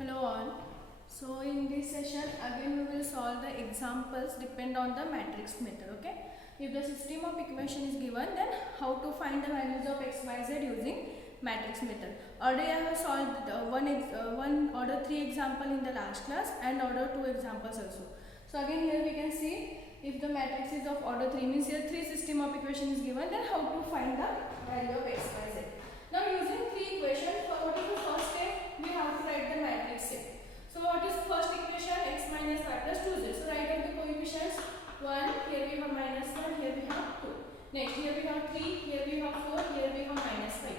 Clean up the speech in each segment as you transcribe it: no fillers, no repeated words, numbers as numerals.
Hello all. So in this session again we will solve the examples depend on the matrix method. Okay. If the system of equation is given, then how to find the values of x, y, z using matrix method. Already I have solved one order 3 example in the last class and order 2 examples also. So again here we can see if the matrix is of order 3 means here 3 system of equation is given, then how to find the value of x, y, z. Now using 3 equations, what is the first step? We have to write the matrix shape. So what is first equation? X minus y plus 2z. So write down the coefficients. 1, here we have minus 1, here we have 2. Next, here we have 3, here we have 4, here we have minus 5.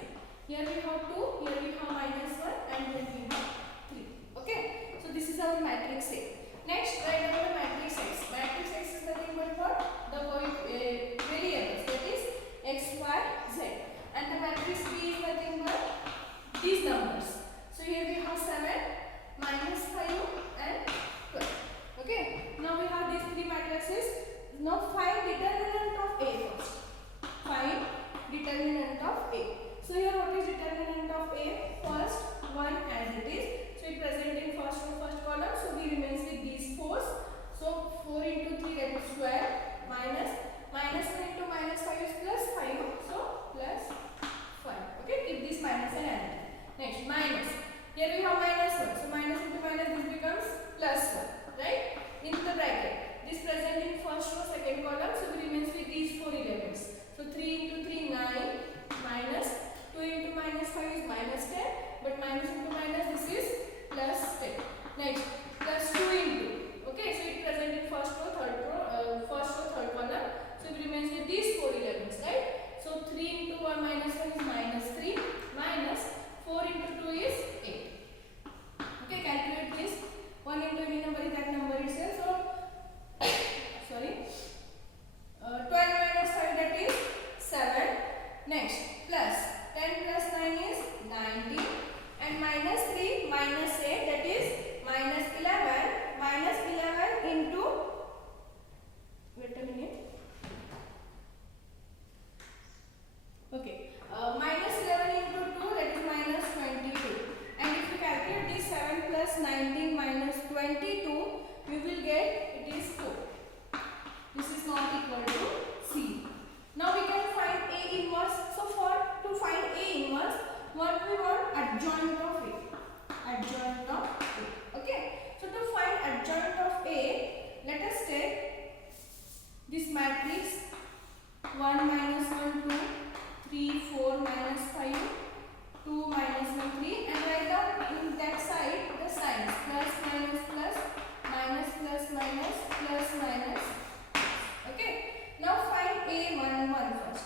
Here we have 2, here we have minus 1, and here we have 3. Okay, so this is our matrix shape. Next, write down the matrix x. Matrix x is nothing but what? The variables, that is x, y, z. And the matrix B is nothing but these numbers. So here we have 7, minus 5 and 12. Okay. Now we have these three matrices. Now find determinant of A first. Find determinant of A. So here what is determinant of A? First 1 as it is. So it present in first row, first column. So we remains with these 4s. So 4 into 3, that is 12, minus 1 into minus 5 is plus 5. So plus 5. Okay, keep this minus and add. Next, minus. Here we have minus 1. So minus into minus, this becomes plus 1. Right? Into the bracket. This present in first row, second column. So we remains with these 4 elements. So 3 into 3, 9. Minus 2 into minus 5 is minus 10. But minus into minus, this is plus 10. Next, plus 2 into. Okay, so it present in first row, third column. So we remains with these 4 elements. Right? So 3 into 1 minus 1 is minus 3. Minus 4 into 2 is 8. Okay, calculate this. 1 into any number is that number itself. So, sorry. 12 minus 5, that is 7. Next, plus 10 plus 9 is 19. And minus 3 minus 8, that is minus 11. Minus 11 into, wait a minute. Okay, minus 11 into 2, that is minus 22. And if you calculate this 7 plus 19 minus 22, we will get it is 4. This is not equal to C. Now we can find A inverse. So to find A inverse, what we want? Adjoint of A. Adjoint of A. Okay. So to find adjoint of A, let us take this matrix 1 minus 1 2. 3, 4, minus 5, 2, minus 1, 3, and write down in that side the signs plus, minus, plus, minus, plus, minus, plus, minus. Okay. Now find A11 first.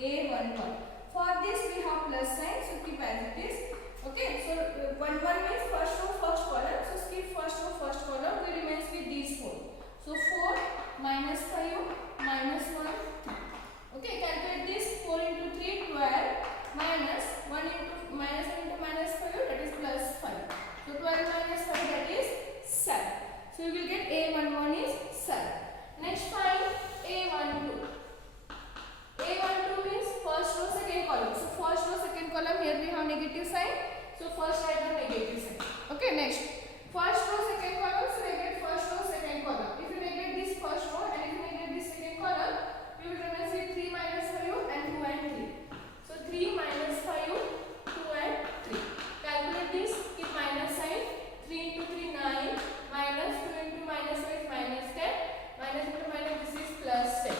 A11. For this we have plus sign, so keep as it is. Okay. So 1 means first row, first column. So skip first row, first column. We remains with these 4. So 4, minus 5, minus 1, 3. Okay, calculate this. 4 into 3, 12, minus 1 into minus 5, that is plus 5. So 12 minus 5, that is 7. So you will get A11 is 7. Next find A12. A12 means first row, second column. So first row, second column, here we have negative sign. So first write the negative sign. Okay, next. First row, second column, so negate first row, second column. If you negate this first row and if you negate this second column, you will remain with 3 minus 5 and 2 and 3. So 3 minus 5, 2 and 3. Calculate this, keep minus sign. 3 into 3, 9. Minus 2 into minus 5 is minus 10. Minus into minus, this is plus 10.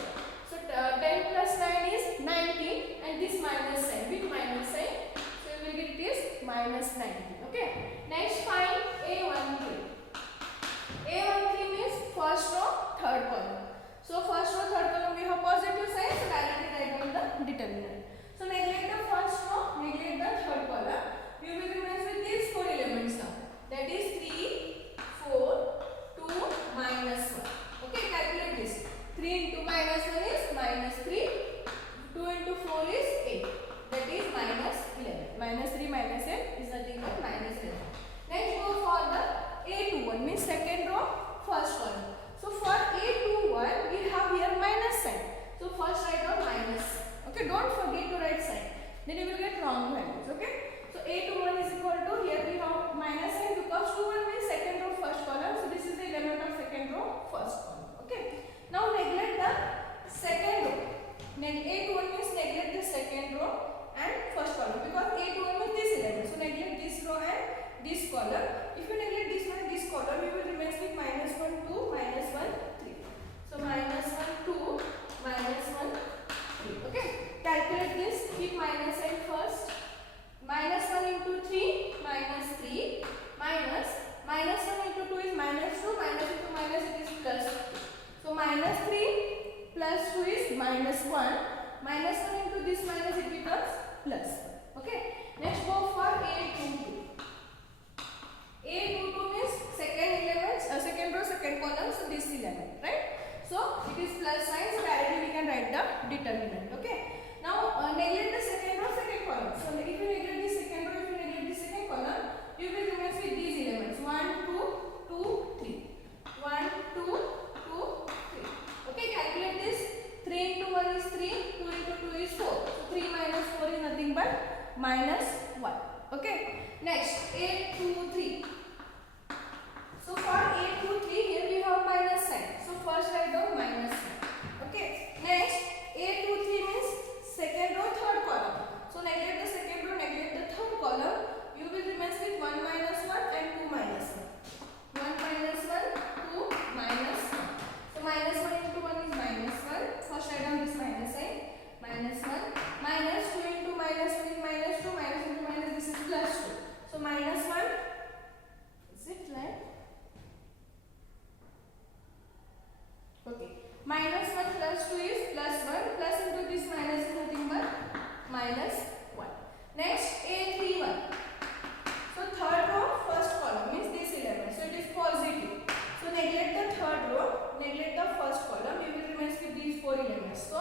So 10 plus 9 is 19 and this minus sign, with minus sign. So you will get this minus 19. Okay. Next find A this column. If you neglect this column, you will remain with minus 1, 2, minus 1, 3. So minus 1, 2, minus 1, 3. Okay. Calculate this. Keep minus sign first. Minus 1 into 3, minus 3, minus 1 into 2 is minus 2, minus into minus it is plus 2. So minus 3 plus 2 is minus 1, minus 1 into this minus it becomes plus 1. Okay. Next go for A22. A22 means second element, second row, second column, so this element, right? So it is plus sign, so directly we can write the determinant. Okay. Now neglect the second row, second column. So if you neglect the second row, if you neglect the second column, you will remain with these elements 1, 2, 2, 3. 1, 2, 2, 3. Okay, calculate this. 3 into 1 is 3, 2 into 2 is 4. So 3 minus 4 is nothing but minus 1. Okay. Next, 8, 2, 3. So for 8, 2, 3, here we have minus sign. So first write down minus sign. Okay. Next, 8, 2, 3 means second row, third column. So neglect the second row, neglect the third column. You will remain with 1 minus 1 and 2 minus 1. 1 minus 1, 2 minus 1. So minus 1 into 1 is minus 1. First write down this minus sign. Minus 1. Minus 2 into minus 1 is minus 2. Minus into minus this is plus 2. So minus 1. Is it right? Okay. Minus 1 plus 2 is plus 1. Plus into this minus is nothing but minus 1. Next, A31. So third row, first column means this element. So it is positive. So neglect the third row, neglect the first column. You will remain with these 4 elements. So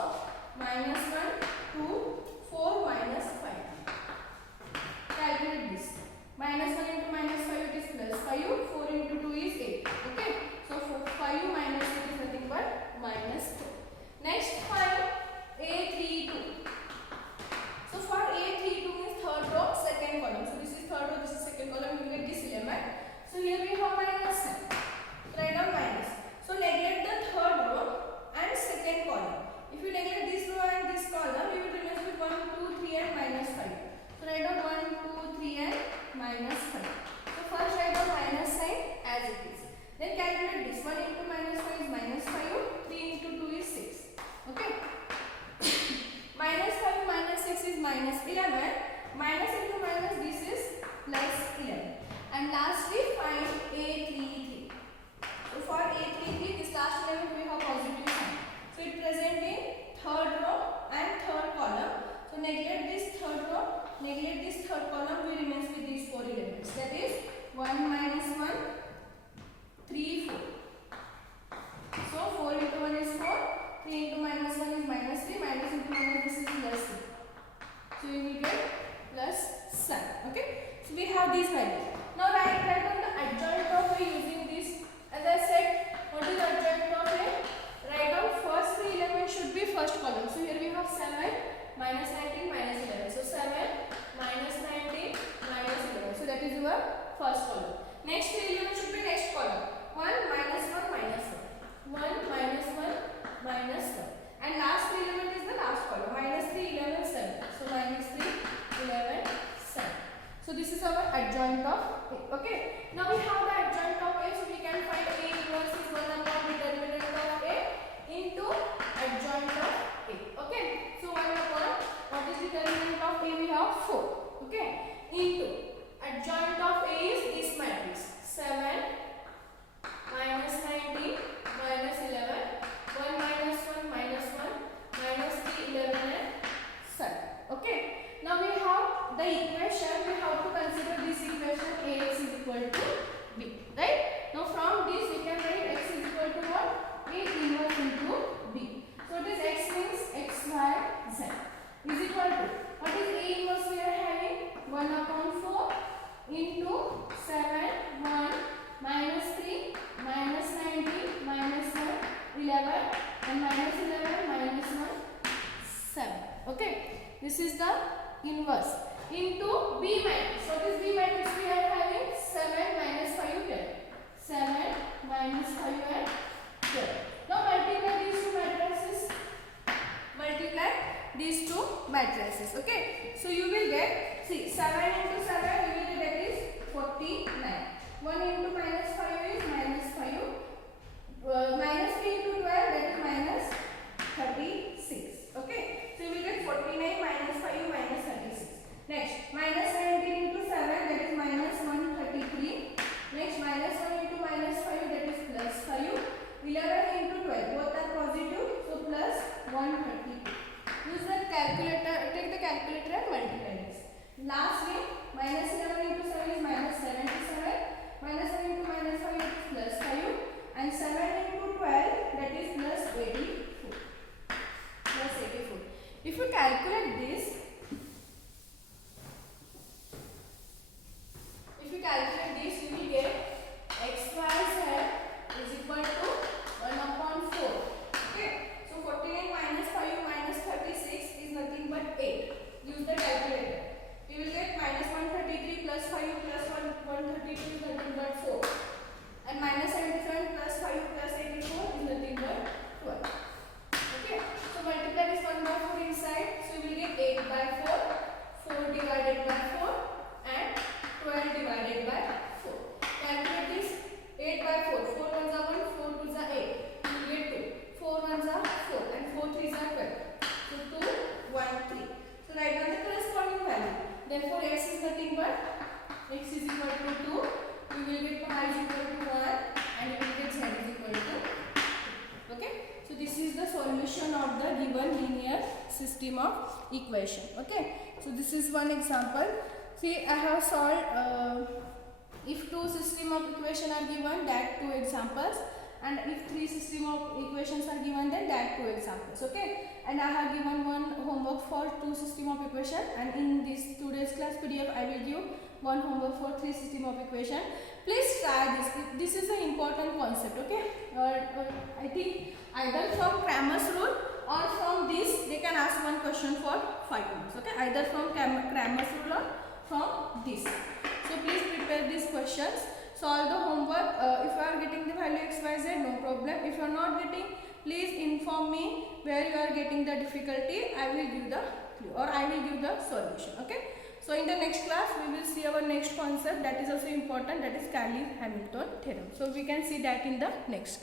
minus 1, 2, 4, minus 5. Calculate this. Minus 1 into minus 5 it is plus 5. 4 into 2 is 8. Okay. So 5 minus 8 is nothing but minus 2. Next, find A32. So for A32 means third row, second column. So this is third row, this is second column. You will get this element. So here we have minus sign. Write down minus. So neglect the third row and second column. If you neglect this row and this column, you will remain with 1, 2, 3 and minus 5. So write down 1, 2, 3 and minus 5. So first write down minus sign as it is. Then calculate this. 1 into minus 5 is minus 5. 3 into 2 is 6. Okay. Minus 5 minus 6 is minus 11. Minus into minus this is plus 11. And lastly find A33. So for A33 this last element we have positive sign. So it present in third row and third column. So neglect this third row, neglect this third column, we remain with these 4 elements. That is 1 minus 1, 3, 4. So 4 into 1 is 4, 3 into minus 1 is minus 3, minus into minus this is plus 3. So you will get plus 7. Okay. So we have these values. Now write down the adjoint of A using this. As I said, what is adjoint of A? Write down first 3 elements should be first column. So here we have 7, minus 19, minus 11. So 7, minus 19, minus 11. So that is your first column. Next 3 elements should be next column. 1, minus 1, minus 1. 1, minus 1, minus 1. And last 3 element is the last column. Minus 3, 11, 7. So minus 3, 11, 7. So this is our adjoint of A. Okay. Now we have the adjoint of A. So we can find A inverse is 1 upon determinant of A into adjoint of A. Okay. So 1 upon what is determinant of A? We have 4. Okay. Into adjoint of A is this matrix. 7, minus 19, minus 11, 1 minus 1, minus 1, minus 3, 11 and 7. Okay. Now we have the equation. We have to consider this equation Ax is equal to B. Right? Now from this we can write x is equal to what? A inverse into B. So it is x means x, y, z is equal to what is A inverse we are having? 1 upon 4 into 7, 1, minus 3, minus 19, minus 1, 11 and minus 11, minus 1, 7. Okay. This is the inverse into B matrix. What is B matrix we are having? 7, minus 5, 12. 7, minus 5 and 12. Now multiply these two matrices. Multiply these two matrices. Okay. So you will get, see, 7 into 7 you will get that is 40. 49. 1 into minus 5 is minus 5. Minus 3 into 12, that is minus 36. Okay. So you will get 49 minus 5 minus 36. Next, minus 17 into 7, that is minus 133. Next, minus 1 into minus 5, that is plus 5. 11 into 12, both are positive, so plus 132. Use the calculator, take the calculator and multiply this. Lastly, minus 11 into 7 is minus 77. Minus 7 into minus 5 is plus 5. And 7 into 12, that is plus 84. Plus 84. If you calculate this, you will get xyz is equal to 1 upon 4. Okay. So 49 minus 5 minus 36 is nothing but 8. Use the calculator. You will get minus 133 plus 5 plus 132 is nothing but 4. And minus 77 plus 5 plus 84 is nothing but 12. Okay. So multiply this 1 by 4 inside. So you will get 8 by 4, 4 divided by 4 and 12 divided by 4. Calculate this. 8 by 4. 4 ones are 1, 4 twos are 8. You will get 2. 4 ones are 4 and 4 threes are 12. So 2, 1, 3. So write down the corresponding value. Therefore x is nothing but x is equal to 2. You will get y is equal to 1 and you will get z is equal to 2. Okay. So this is the solution of the given linear system of equation. Okay. So this is one example. See, I have solved if two system of equation are given, that two examples, and if three system of equations are given, then that two examples. Okay. And I have given one homework for two system of equation, and in this today's class PDF I will give one homework for three system of equation. Please try this. This is an important concept. Okay. I think either from Cramer's rule or from this they can ask one question for 5 marks. Okay. Either from Cramer's rule or from this. So please prepare these questions. Solve the homework. If you are getting the value x, y, z, no problem. If you are not getting, please inform me where you are getting the difficulty. I will give the clue or I will give the solution. Okay. So in the next class we will see our next concept that is also important, that is Cayley-Hamilton theorem. So we can see that in the next class.